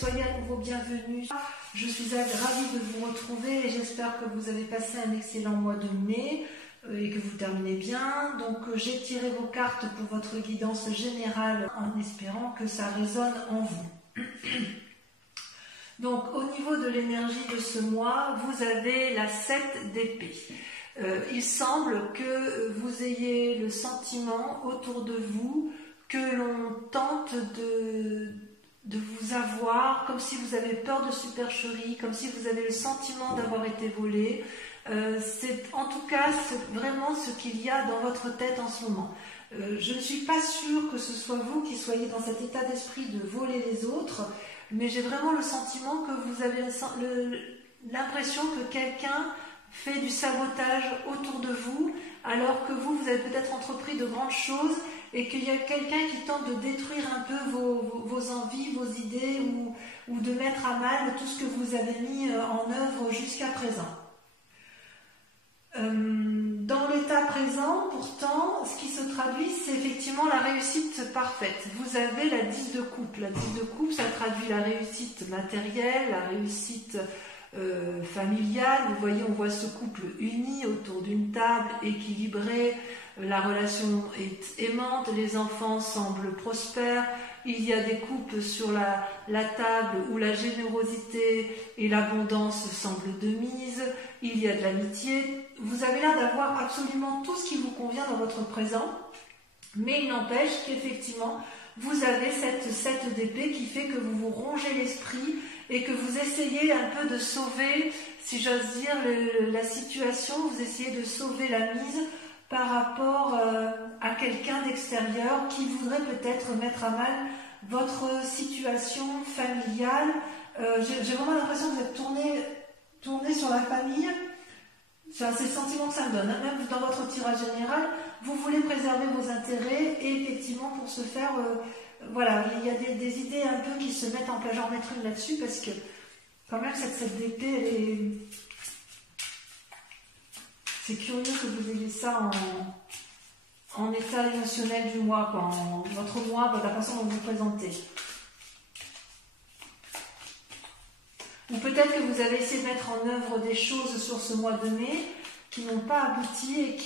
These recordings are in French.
soyez à nouveau bienvenus. Je suis ravie de vous retrouver et j'espère que vous avez passé un excellent mois de mai et que vous terminez bien. Donc j'ai tiré vos cartes pour votre guidance générale en espérant que ça résonne en vous. Donc au niveau de l'énergie de ce mois, vous avez la 7 d'épée. Il semble que vous ayez le sentiment autour de vous que l'on tente de vous avoir, comme si vous avez peur de supercherie, comme si vous avez le sentiment d'avoir été volé. C'est en tout cas vraiment ce qu'il y a dans votre tête en ce moment. Je ne suis pas sûre que ce soit vous qui soyez dans cet état d'esprit de voler les autres, mais j'ai vraiment le sentiment que vous avez l'impression que quelqu'un fait du sabotage autour de vous, alors que vous avez peut-être entrepris de grandes choses et qu'il y a quelqu'un qui tente de détruire un peu vos envies, vos idées ou de mettre à mal tout ce que vous avez mis en œuvre jusqu'à présent. Dans l'état présent, pourtant, ce qui se traduit, c'est effectivement la réussite parfaite. Vous avez la 10 de coupe. La 10 de coupe, ça traduit la réussite matérielle, la réussite familiale. Vous voyez, on voit ce couple uni autour d'une table, équilibré, la relation est aimante, les enfants semblent prospères, il y a des couples sur la table où la générosité et l'abondance semblent de mise, il y a de l'amitié. Vous avez l'air d'avoir absolument tout ce qui vous convient dans votre présent, mais il n'empêche qu'effectivement, vous avez cette 7 d'épée qui fait que vous vous rongez l'esprit et que vous essayez un peu de sauver, si j'ose dire, la situation, vous essayez de sauver la mise par rapport à quelqu'un d'extérieur qui voudrait peut-être mettre à mal votre situation familiale. J'ai vraiment l'impression que vous êtes tourné sur la famille. C'est le sentiment que ça me donne. Même dans votre tirage général, vous voulez préserver vos intérêts et effectivement pour ce faire, voilà, il y a des idées un peu qui se mettent en place. J'en mettrai une là-dessus parce que quand même cette d'épée, c'est curieux que vous ayez ça en état émotionnel du mois, quoi, votre mois, la façon dont vous vous présentez. Ou peut-être que vous avez essayé de mettre en œuvre des choses sur ce mois de mai qui n'ont pas abouti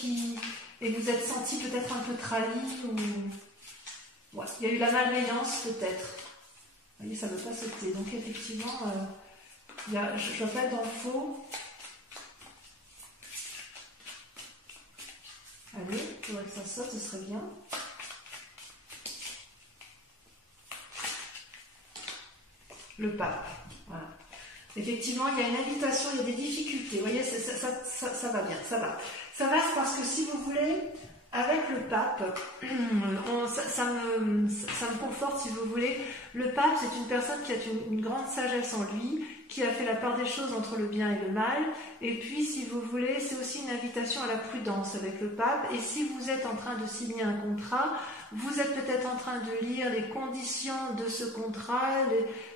et vous êtes senti peut-être un peu trahi ou ouais, il y a eu la malveillance peut-être. Vous voyez, ça ne veut pas sauter. Donc effectivement, je ne vais pas être dans le faux. Allez, il faudrait que ça saute, ce serait bien. Le pape, voilà. Effectivement, il y a une invitation, il y a des difficultés. Vous voyez, ça va bien, ça va. Ça va parce que si vous voulez, avec le pape, ça me conforte si vous voulez. Le pape, c'est une personne qui a une grande sagesse en lui, qui a fait la part des choses entre le bien et le mal. Et puis, si vous voulez, c'est aussi une invitation à la prudence avec le pape. Et si vous êtes en train de signer un contrat, vous êtes peut-être en train de lire les conditions de ce contrat,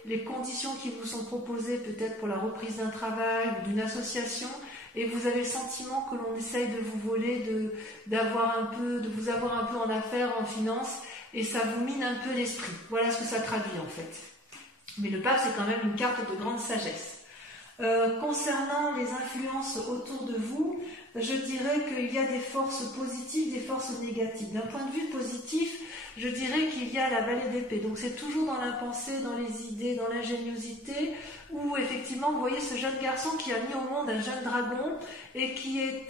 les conditions qui vous sont proposées peut-être pour la reprise d'un travail ou d'une association, et vous avez le sentiment que l'on essaye de vous voler, de vous avoir un peu en affaires, en finance, et ça vous mine un peu l'esprit. Voilà ce que ça traduit en fait. Mais le pape, c'est quand même une carte de grande sagesse. Concernant les influences autour de vous, je dirais qu'il y a des forces positives, des forces négatives. D'un point de vue positif, je dirais qu'il y a la vallée d'épée. Donc c'est toujours dans la pensée, dans les idées, dans l'ingéniosité, où effectivement, vous voyez ce jeune garçon qui a mis au monde un jeune dragon et qui est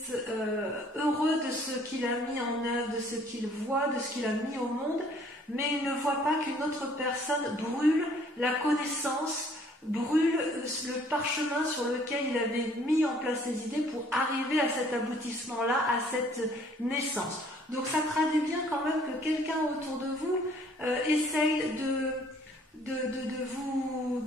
heureux de ce qu'il a mis en œuvre, de ce qu'il voit, de ce qu'il a mis au monde, mais il ne voit pas qu'une autre personne brûle la connaissance, brûle le parchemin sur lequel il avait mis en place ses idées pour arriver à cet aboutissement-là, à cette naissance. Donc ça traduit bien quand même que quelqu'un autour de vous essaye de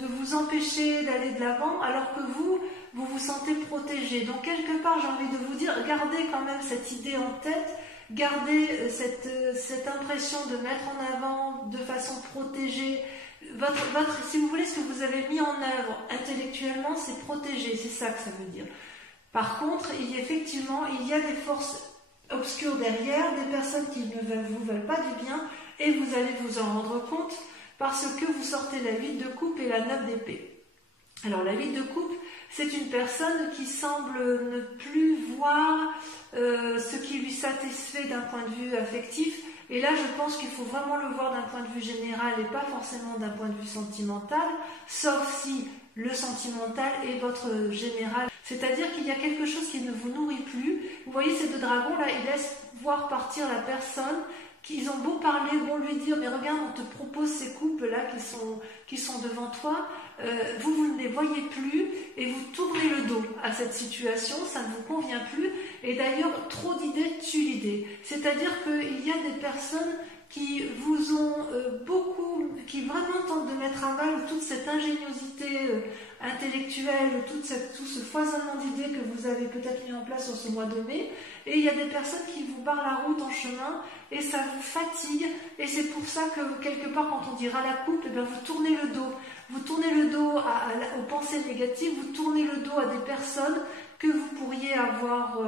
vous empêcher d'aller de l'avant, alors que vous vous sentez protégé. Donc quelque part, j'ai envie de vous dire, gardez quand même cette idée en tête, gardez cette impression de mettre en avant de façon protégée si vous voulez, ce que vous avez mis en œuvre intellectuellement, c'est protégé, c'est ça que ça veut dire. Par contre, il y a des forces obscures derrière, des personnes qui ne vous veulent pas du bien, et vous allez vous en rendre compte, parce que vous sortez la 8 de coupe et la 9 d'épée. Alors la 8 de coupe, c'est une personne qui semble ne plus voir ce qui lui satisfait d'un point de vue affectif. Et là, je pense qu'il faut vraiment le voir d'un point de vue général et pas forcément d'un point de vue sentimental, sauf si le sentimental est votre général. C'est-à-dire qu'il y a quelque chose qui ne vous nourrit plus. Vous voyez ces deux dragons là, ils laissent voir partir la personne, qu'ils ont beau parler, beau lui dire, mais regarde, on te propose ces couples là qui sont devant toi, vous ne les voyez plus et vous tournez le dos à cette situation, ça ne vous convient plus. Et d'ailleurs, trop d'idées tuent l'idée. C'est-à-dire qu'il y a des personnes qui vous ont qui vraiment tentent de mettre à mal toute cette ingéniosité intellectuelle, tout ce foisonnement d'idées que vous avez peut-être mis en place sur ce mois de mai. Et il y a des personnes qui vous barrent la route en chemin et ça vous fatigue. Et c'est pour ça que quelque part, quand on dira la coupe, eh bien, vous tournez le dos. Vous tournez le dos aux pensées négatives, vous tournez le dos à des personnes que vous pourriez avoir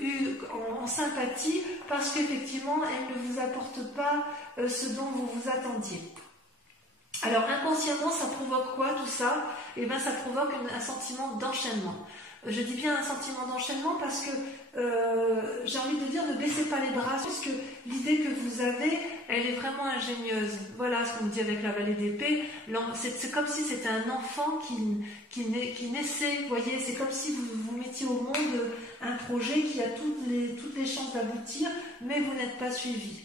eu en sympathie parce qu'effectivement, elles ne vous apportent pas ce dont vous vous attendiez. Alors inconsciemment, ça provoque quoi tout ça? Eh bien, ça provoque un sentiment d'enchaînement. Je dis bien un sentiment d'enchaînement parce que j'ai envie de dire ne baissez pas les bras, parce que l'idée que vous avez, elle est vraiment ingénieuse. Voilà ce qu'on dit avec la vallée d'épée. C'est comme si c'était un enfant qui naissait. Vous voyez, c'est comme si vous mettiez au monde un projet qui a toutes les chances d'aboutir, mais vous n'êtes pas suivi.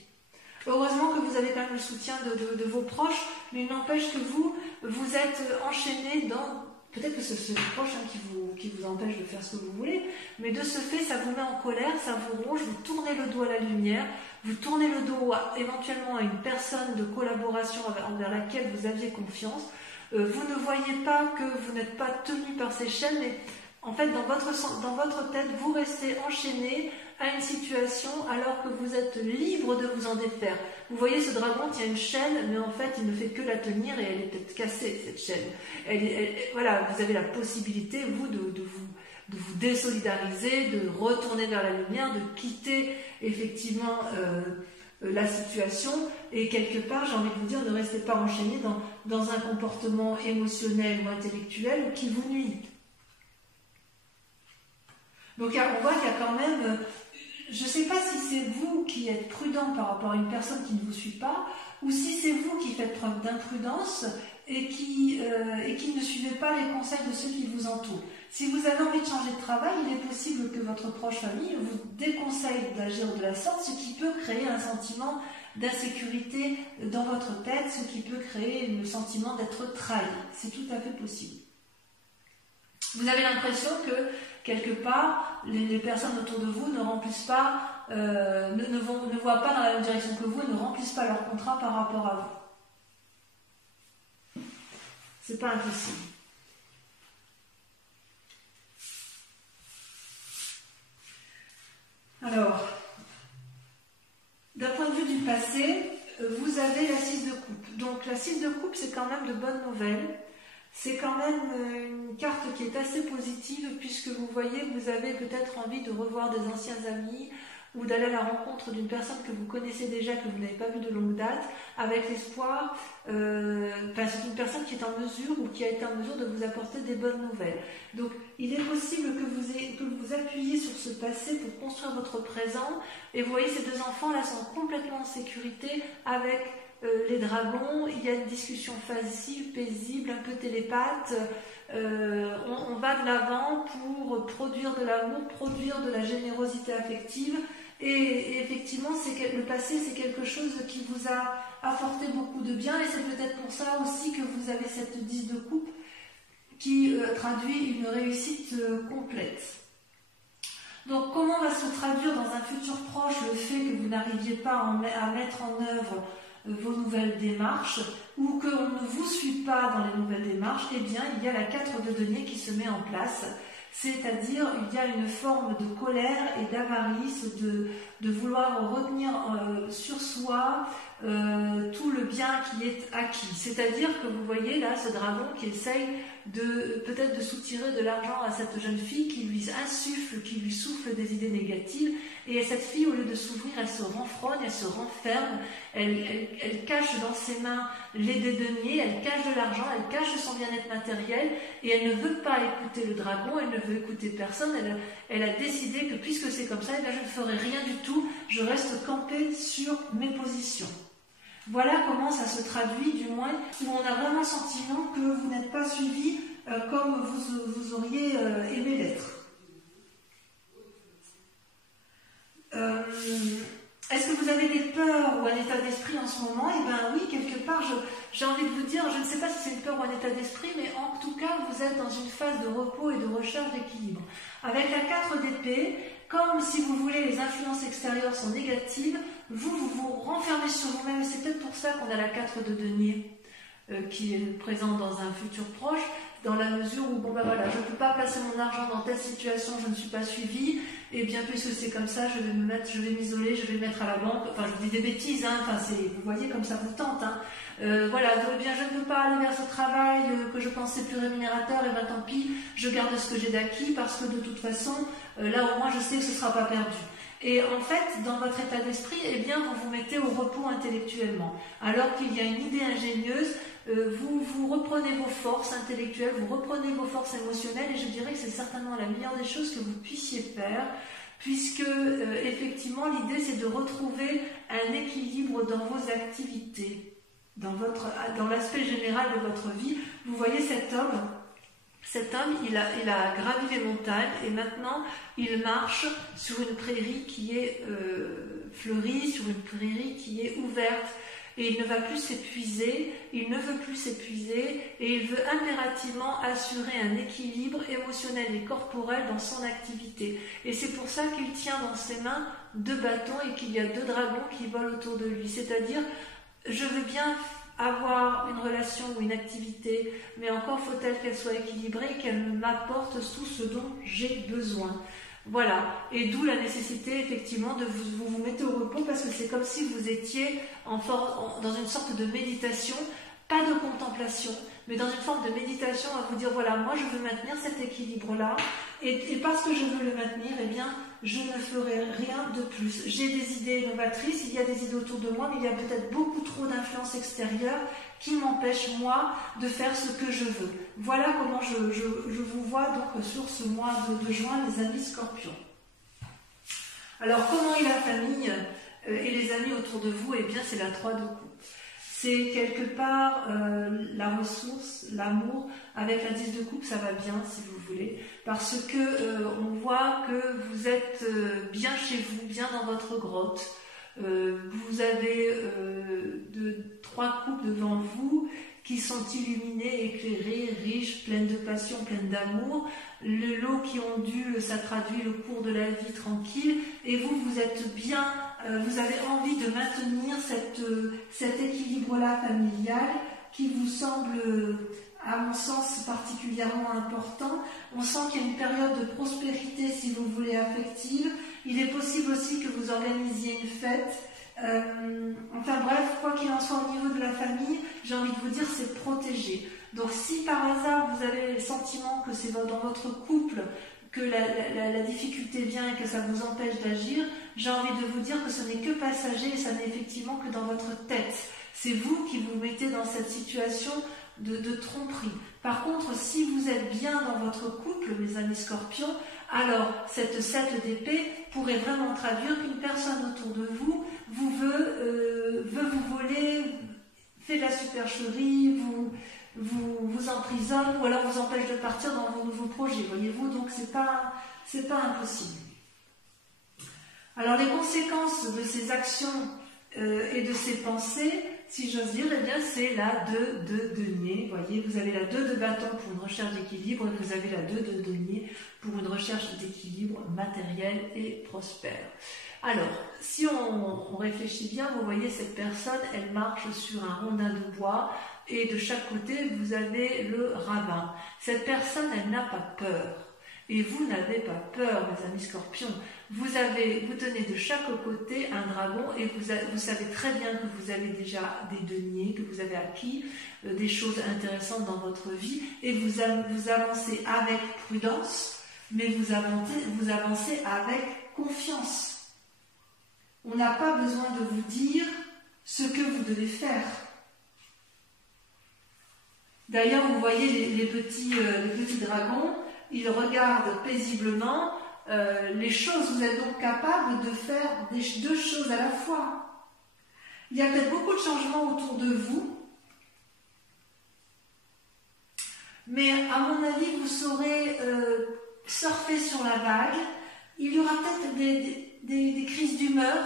Heureusement que vous avez quand même le soutien de vos proches, mais il n'empêche que vous êtes enchaîné dans... Peut-être que c'est vos proches qui vous empêche de faire ce que vous voulez, mais de ce fait, ça vous met en colère, ça vous ronge, vous tournez le dos à la lumière, vous tournez le dos éventuellement à une personne de collaboration envers laquelle vous aviez confiance. Vous ne voyez pas que vous n'êtes pas tenu par ces chaînes, mais en fait, dans votre tête, vous restez enchaîné à une situation alors que vous êtes libre de vous en défaire. Vous voyez, ce dragon tient une chaîne, mais en fait, il ne fait que la tenir et elle est peut-être cassée, cette chaîne. Voilà, vous avez la possibilité, vous, de vous désolidariser, de retourner vers la lumière, de quitter effectivement la situation et quelque part, j'ai envie de vous dire, ne restez pas enchaîné dans un comportement émotionnel ou intellectuel qui vous nuit. Donc on voit qu'il y a quand même, je ne sais pas si c'est vous qui êtes prudent par rapport à une personne qui ne vous suit pas, ou si c'est vous qui faites preuve d'imprudence et qui ne suivez pas les conseils de ceux qui vous entourent. Si vous avez envie de changer de travail, il est possible que votre proche famille vous déconseille d'agir de la sorte, ce qui peut créer un sentiment d'insécurité dans votre tête, ce qui peut créer le sentiment d'être trahi. C'est tout à fait possible. Vous avez l'impression que, quelque part, les personnes autour de vous ne remplissent pas, ne voient pas dans la même direction que vous et ne remplissent pas leur contrat par rapport à vous. C'est pas impossible. Alors, d'un point de vue du passé, vous avez la 6 de coupe. Donc la 6 de coupe, c'est quand même de bonnes nouvelles. C'est quand même une carte qui est assez positive puisque vous voyez, vous avez peut-être envie de revoir des anciens amis ou d'aller à la rencontre d'une personne que vous connaissez déjà, que vous n'avez pas vue de longue date, avec l'espoir, c'est une personne qui est en mesure ou qui a été en mesure de vous apporter des bonnes nouvelles. Donc il est possible que vous appuyiez sur ce passé pour construire votre présent et vous voyez, ces deux enfants-là sont complètement en sécurité avec les dragons. Il y a une discussion facile, paisible, un peu télépathe. On va de l'avant pour produire de l'amour, produire de la générosité affective. Et effectivement, le passé, c'est quelque chose qui vous a apporté beaucoup de bien. Et c'est peut-être pour ça aussi que vous avez cette 10 de coupe qui traduit une réussite complète. Donc, comment va se traduire dans un futur proche le fait que vous n'arriviez pas à mettre en œuvre vos nouvelles démarches ou qu'on ne vous suit pas dans les nouvelles démarches? Eh bien, il y a la 4 de denier qui se met en place, c'est-à-dire il y a une forme de colère et d'avarice, de vouloir retenir sur soi tout le bien qui est acquis. C'est-à-dire que vous voyez là ce dragon qui essaye peut-être de soutirer de l'argent à cette jeune fille, qui lui insuffle, qui lui souffle des idées négatives, et cette fille, au lieu de s'ouvrir, elle se renfrogne, elle se renferme, elle cache dans ses mains les deniers, elle cache de l'argent, elle cache son bien-être matériel, et elle ne veut pas écouter le dragon, elle ne veut écouter personne, elle a décidé que puisque c'est comme ça, eh bien, je ne ferai rien du tout, je reste campée sur mes positions. Voilà comment ça se traduit, du moins, où on a vraiment le sentiment que vous n'êtes pas suivi comme vous auriez aimé l'être. Est-ce que vous avez des peurs ou un état d'esprit en ce moment? Eh bien oui, quelque part, j'ai envie de vous dire, je ne sais pas si c'est une peur ou un état d'esprit, mais en tout cas, vous êtes dans une phase de repos et de recherche d'équilibre. Avec la 4 d'épée, comme si vous voulez, les influences extérieures sont négatives, vous vous renfermez sur vous-même, et c'est peut-être pour ça qu'on a la 4 de denier qui est présente dans un futur proche, dans la mesure où, bon ben voilà, je ne peux pas placer mon argent dans telle situation, je ne suis pas suivie, et bien puisque c'est comme ça, je vais m'isoler, je vais le mettre à la banque, enfin je vous dis des bêtises, hein, enfin vous voyez comme ça vous tente, hein. Voilà, donc bien je ne peux pas aller vers ce travail que je pensais plus rémunérateur, et bien tant pis, je garde ce que j'ai d'acquis, parce que de toute façon, là au moins je sais que ce ne sera pas perdu. Et en fait, dans votre état d'esprit, eh bien, vous vous mettez au repos intellectuellement. Alors qu'il y a une idée ingénieuse, vous reprenez vos forces intellectuelles, vous reprenez vos forces émotionnelles, et je dirais que c'est certainement la meilleure des choses que vous puissiez faire, puisque effectivement, l'idée c'est de retrouver un équilibre dans vos activités, dans l'aspect général de votre vie. Vous voyez cet homme, il a gravi les montagnes et maintenant il marche sur une prairie qui est fleurie, sur une prairie qui est ouverte, et il ne va plus s'épuiser, il ne veut plus s'épuiser, et il veut impérativement assurer un équilibre émotionnel et corporel dans son activité. Et c'est pour ça qu'il tient dans ses mains 2 bâtons et qu'il y a 2 dragons qui volent autour de lui. C'est-à-dire, je veux bien avoir une relation ou une activité, mais encore faut-elle qu'elle soit équilibrée et qu'elle m'apporte tout ce dont j'ai besoin. Voilà, et d'où la nécessité effectivement de vous mettre au repos, parce que c'est comme si vous étiez dans une sorte de méditation, pas de contemplation, mais dans une forme de méditation à vous dire voilà, moi je veux maintenir cet équilibre-là, et parce que je veux le maintenir, eh bien je ne ferai rien de plus. J'ai des idées novatrices, il y a des idées autour de moi, mais il y a peut-être beaucoup trop d'influences extérieures qui m'empêchent moi de faire ce que je veux. Voilà comment je vous vois donc sur ce mois de juin, les amis Scorpions. Alors comment est la famille et les amis autour de vous? Eh bien c'est la 3 de coupe. C'est quelque part la ressource, l'amour. Avec la 10 de coupe, ça va bien si vous voulez, parce que on voit que vous êtes bien chez vous, bien dans votre grotte. Vous avez 3 coupes devant vous qui sont illuminées, éclairées, riches, pleines de passion, pleines d'amour. L'eau qui ondule, ça traduit le cours de la vie tranquille, et vous êtes bien, vous avez envie de maintenir cet équilibre-là familial qui vous semble, à mon sens, particulièrement important. On sent qu'il y a une période de prospérité, si vous voulez, affective. Il est possible aussi que vous organisiez une fête. Enfin bref, quoi qu'il en soit au niveau de la famille, j'ai envie de vous dire, c'est protégé. Donc si par hasard vous avez le sentiment que c'est dans votre couple que la difficulté vient et que ça vous empêche d'agir, j'ai envie de vous dire que ce n'est que passager, et ça n'est effectivement que dans votre tête. C'est vous qui vous mettez dans cette situation de tromperie. Par contre, si vous êtes bien dans votre couple, mes amis Scorpions, alors cette 7 d'épée pourrait vraiment traduire qu'une personne autour de vous veut vous voler, fait de la supercherie, vous emprisonne, ou alors vous empêche de partir dans vos nouveaux projets, voyez-vous, donc c'est pas impossible. Alors les conséquences de ces actions et de ces pensées, si j'ose dire, eh bien c'est la 2 de denier. Voyez, vous avez la 2 de bâton pour une recherche d'équilibre, et vous avez la 2 de denier pour une recherche d'équilibre matériel et prospère. Alors, si on réfléchit bien, vous voyez cette personne, elle marche sur un rondin de bois, et de chaque côté, vous avez le ravin. Cette personne, elle n'a pas peur. Et vous n'avez pas peur, mes amis scorpions. Vous tenez de chaque côté un dragon et vous savez très bien que vous avez déjà des deniers, que vous avez acquis des choses intéressantes dans votre vie et vous avancez avec prudence, mais vous avancez avec confiance. On n'a pas besoin de vous dire ce que vous devez faire. D'ailleurs, vous voyez les petits dragons, ils regardent paisiblement les choses. Vous êtes donc capable de faire deux choses à la fois. Il y a peut-être beaucoup de changements autour de vous, mais à mon avis, vous saurez surfer sur la vague. Il y aura peut-être des crises d'humeur,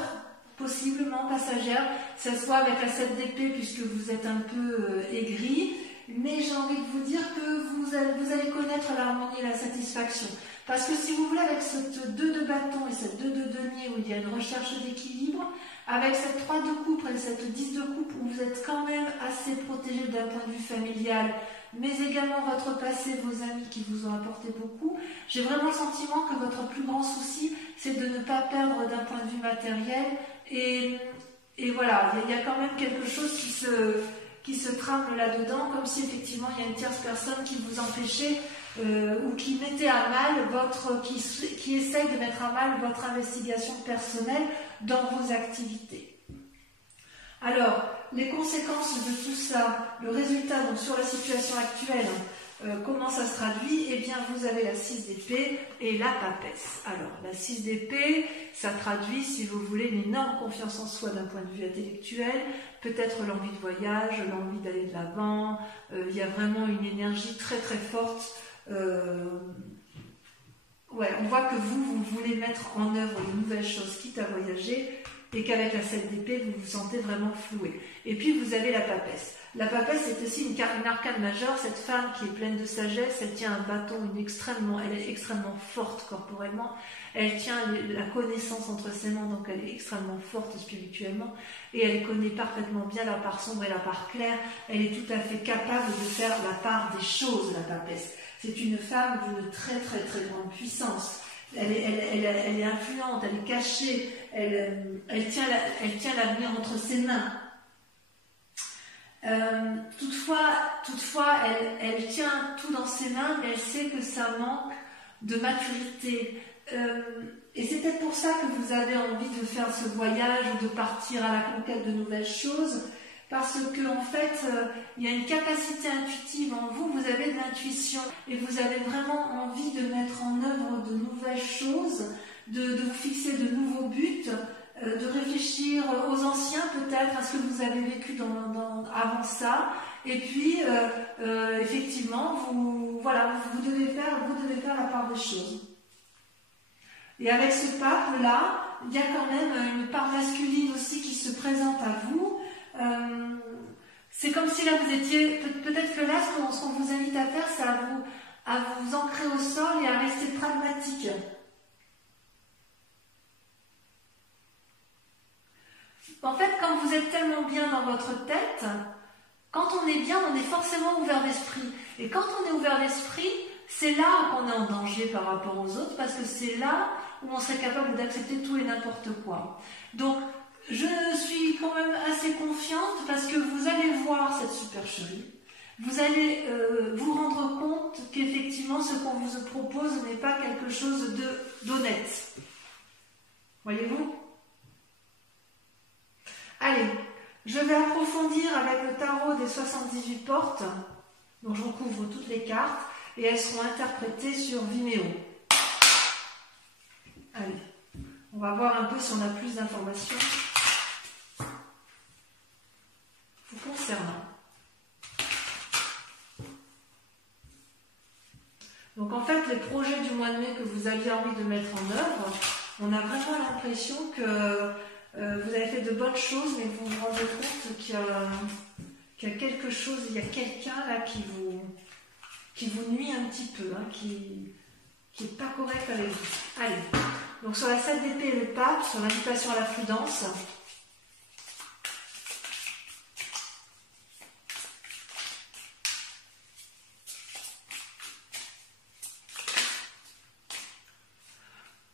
possiblement passagères, que ce soit avec la 7 d'épée, puisque vous êtes un peu aigri, mais j'ai envie de vous dire que vous allez connaître l'harmonie et la satisfaction. Parce que si vous voulez, avec cette 2 de bâton et cette 2 de denier, où il y a une recherche d'équilibre, avec cette 3 de coupe et cette 10 de coupe, où vous êtes quand même assez protégé d'un point de vue familial, mais également votre passé, vos amis qui vous ont apporté beaucoup, j'ai vraiment le sentiment que votre plus grand souci, c'est de ne pas perdre d'un point de vue matériel. Et voilà, il y a quand même quelque chose qui se trame là-dedans, comme si effectivement il y a une tierce personne qui vous empêchait ou qui mettait à mal qui essaye de mettre à mal votre investigation personnelle dans vos activités. Alors, les conséquences de tout ça, le résultat donc sur la situation actuelle, comment ça se traduit? Eh bien, vous avez la 6 d'épée et la papesse. Alors, la 6 d'épée, ça traduit, si vous voulez, une énorme confiance en soi d'un point de vue intellectuel, peut-être l'envie de voyage, l'envie d'aller de l'avant, il y a vraiment une énergie très très forte. Ouais, on voit que vous voulez mettre en œuvre de nouvelles choses, quitte à voyager, et qu'avec la 7 d'épée, vous vous sentez vraiment floué. Et puis, vous avez la papesse. La papesse, c'est aussi une arcane majeure. Cette femme qui est pleine de sagesse, elle tient un bâton, elle est extrêmement forte corporellement. Elle tient la connaissance entre ses mains, donc elle est extrêmement forte spirituellement. Et elle connaît parfaitement bien la part sombre et la part claire. Elle est tout à fait capable de faire la part des choses, la papesse. C'est une femme d'une très très très grande puissance. Elle est influente, elle est cachée, elle tient l'avenir entre ses mains. Toutefois, elle tient tout dans ses mains, mais elle sait que ça manque de maturité. Et c'est peut-être pour ça que vous avez envie de faire ce voyage ou de partir à la conquête de nouvelles choses, parce que en fait, il y a une capacité intuitive en vous, vous avez de l'intuition et vous avez vraiment envie de mettre en œuvre de nouvelles choses, de vous fixer de nouveaux buts, de réfléchir aux anciens peut-être, à ce que vous avez vécu avant ça, et puis effectivement, vous devez faire la part des choses. Et avec ce pape-là, il y a quand même une part masculine aussi qui se présente à vous. C'est comme si là vous étiez, peut-être que là ce qu'on vous invite à faire, c'est à vous ancrer au sol et à rester pragmatique. En fait, quand vous êtes tellement bien dans votre tête, quand on est bien, on est forcément ouvert d'esprit. Et quand on est ouvert d'esprit, c'est là qu'on est en danger par rapport aux autres, parce que c'est là où on serait capable d'accepter tout et n'importe quoi. Donc, je suis quand même assez confiante parce que vous allez voir cette supercherie. Vous allez vous rendre compte qu'effectivement, ce qu'on vous propose n'est pas quelque chose d'honnête. Voyez-vous ? Allez, je vais approfondir avec le tarot des 78 portes. Donc, je recouvre toutes les cartes et elles seront interprétées sur Vimeo. Allez, on va voir un peu si on a plus d'informations vous concernant. Donc en fait, les projets du mois de mai que vous aviez envie de mettre en œuvre, on a vraiment l'impression que vous avez fait de bonnes choses, mais vous vous rendez compte qu'il y a quelque chose, il y a quelqu'un là qui vous nuit un petit peu, hein, qui n'est pas correct avec vous. Allez, donc sur la 7 d'épée et le pape, sur l'invitation à la prudence.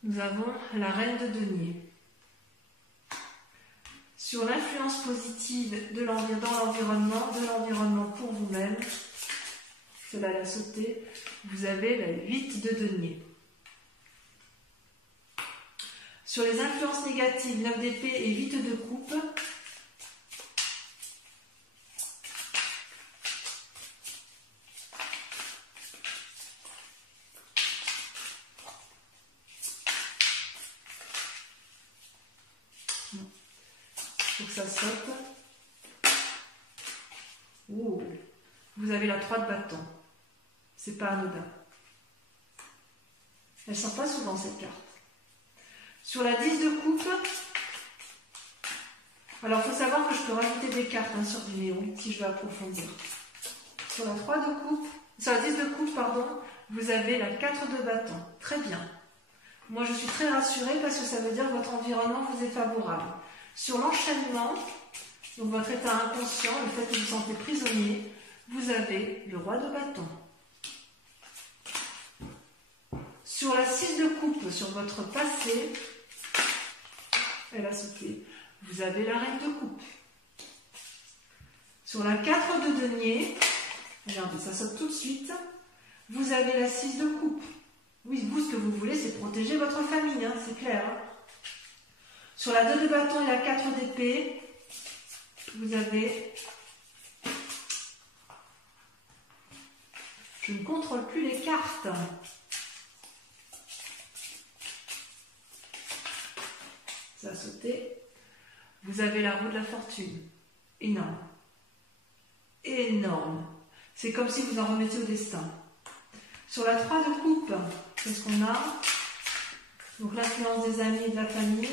nous avons la reine de denier. Sur l'influence positive dans l'environnement pour vous-même, cela l'a sauté, vous avez la 8 de denier. Sur les influences négatives, 9 d'épée et 8 de coupe, faut que ça saute. Oh, vous avez la 3 de bâton. C'est pas anodin. Elle ne sort pas souvent cette carte. Sur la 10 de coupe, alors il faut savoir que je peux rajouter des cartes sur Vimeo si je veux approfondir. Sur la 3 de coupe, sur la 10 de coupe, pardon, vous avez la 4 de bâton. Très bien. Moi je suis très rassurée parce que ça veut dire que votre environnement vous est favorable. Sur l'enchaînement, donc votre état inconscient, le fait que vous vous sentez prisonnier, vous avez le roi de bâton. Sur la 6 de coupe, sur votre passé, elle a sauté, vous avez la reine de coupe. Sur la 4 de denier, regardez, ça saute tout de suite, vous avez la 6 de coupe. Oui, vous, ce que vous voulez, c'est protéger votre famille, c'est clair. Sur la 2 de bâton et la 4 d'épée, vous avez... Je ne contrôle plus les cartes. Ça a sauté. Vous avez la roue de la fortune. Énorme. Énorme. C'est comme si vous en remettiez au destin. Sur la 3 de coupe, qu'est-ce qu'on a? Donc l'influence des amis et de la famille.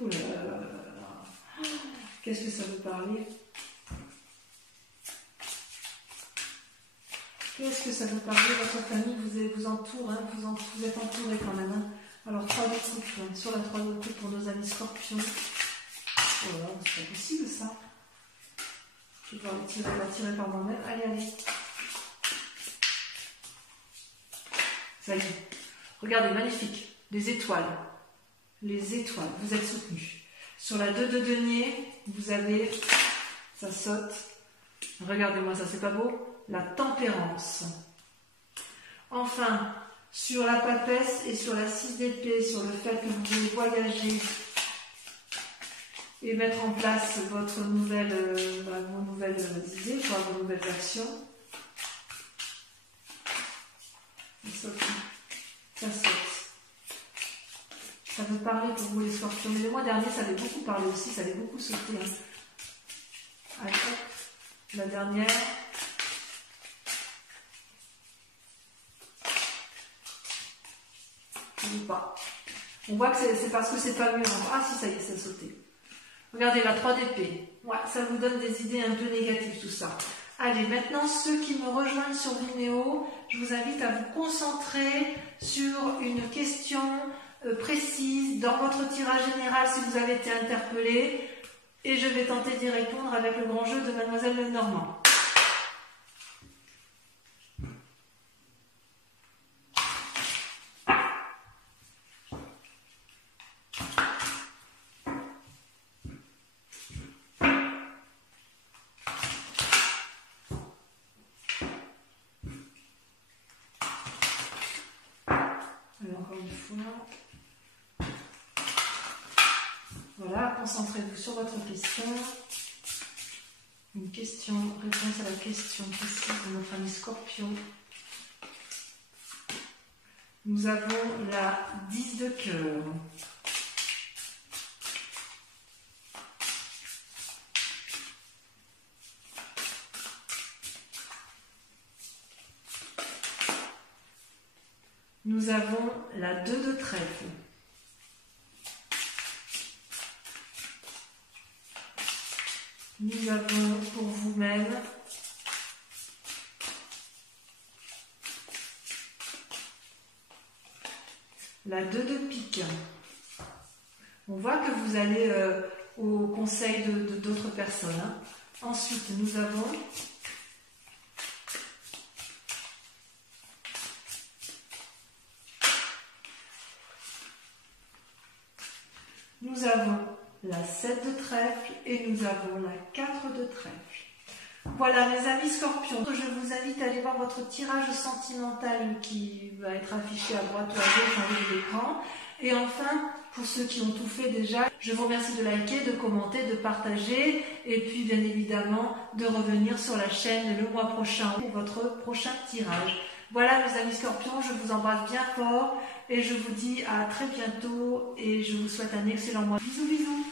Ouh là là là là. Qu'est-ce que ça veut parler? Qu'est-ce que ça veut parler? Votre famille vous entoure, vous êtes entouré quand même. Alors 3 de coupe, sur la 3 de coupe pour nos amis scorpions. Oh là, c'est pas possible ça. Je vais pouvoir la tirer par moi-même. Allez, allez. Ça y est. Regardez, magnifique. Les étoiles. Les étoiles. Vous êtes soutenus. Sur la 2 de denier, vous avez... Ça saute. Regardez-moi ça, c'est pas beau? La tempérance. Enfin, sur la papesse et sur la 6 d'épée, sur le fait que vous voulez voyager et mettre en place vos nouvelles idées, vos nouvelles actions. Ça saute. Ça saute. Ça veut parler pour vous les scorpions. Mais le mois dernier, ça avait beaucoup parlé aussi, ça avait beaucoup sauté. Allez, hop, la dernière. Ou pas. On voit que c'est parce que c'est pas mûr. Ah si, ça y est, ça a sauté. Regardez, la 3 d'épée. Ouais, ça vous donne des idées un peu négatives, tout ça. Allez, maintenant, ceux qui me rejoignent sur Vimeo, je vous invite à vous concentrer sur une question précise dans votre tirage général si vous avez été interpellé. Et je vais tenter d'y répondre avec le grand jeu de Mademoiselle Lenormand. Encore une fois. Voilà, concentrez-vous sur votre question. Une question, réponse à la question précise de notre ami Scorpion. Nous avons la 10 de cœur. Nous avons la 2 de trèfle. Nous avons pour vous-même la 2 de pique. On voit que vous allez au conseil d'autres personnes. Ensuite, nous avons nous avons la 7 de trèfle et nous avons la 4 de trèfle. Voilà mes amis Scorpions, je vous invite à aller voir votre tirage sentimental qui va être affiché à droite ou à gauche en haut de l'écran. Et enfin, pour ceux qui ont tout fait déjà, je vous remercie de liker, de commenter, de partager et puis bien évidemment de revenir sur la chaîne le mois prochain pour votre prochain tirage. Voilà mes amis Scorpions, je vous embrasse bien fort et je vous dis à très bientôt et je vous souhaite un excellent mois. Bisous bisous.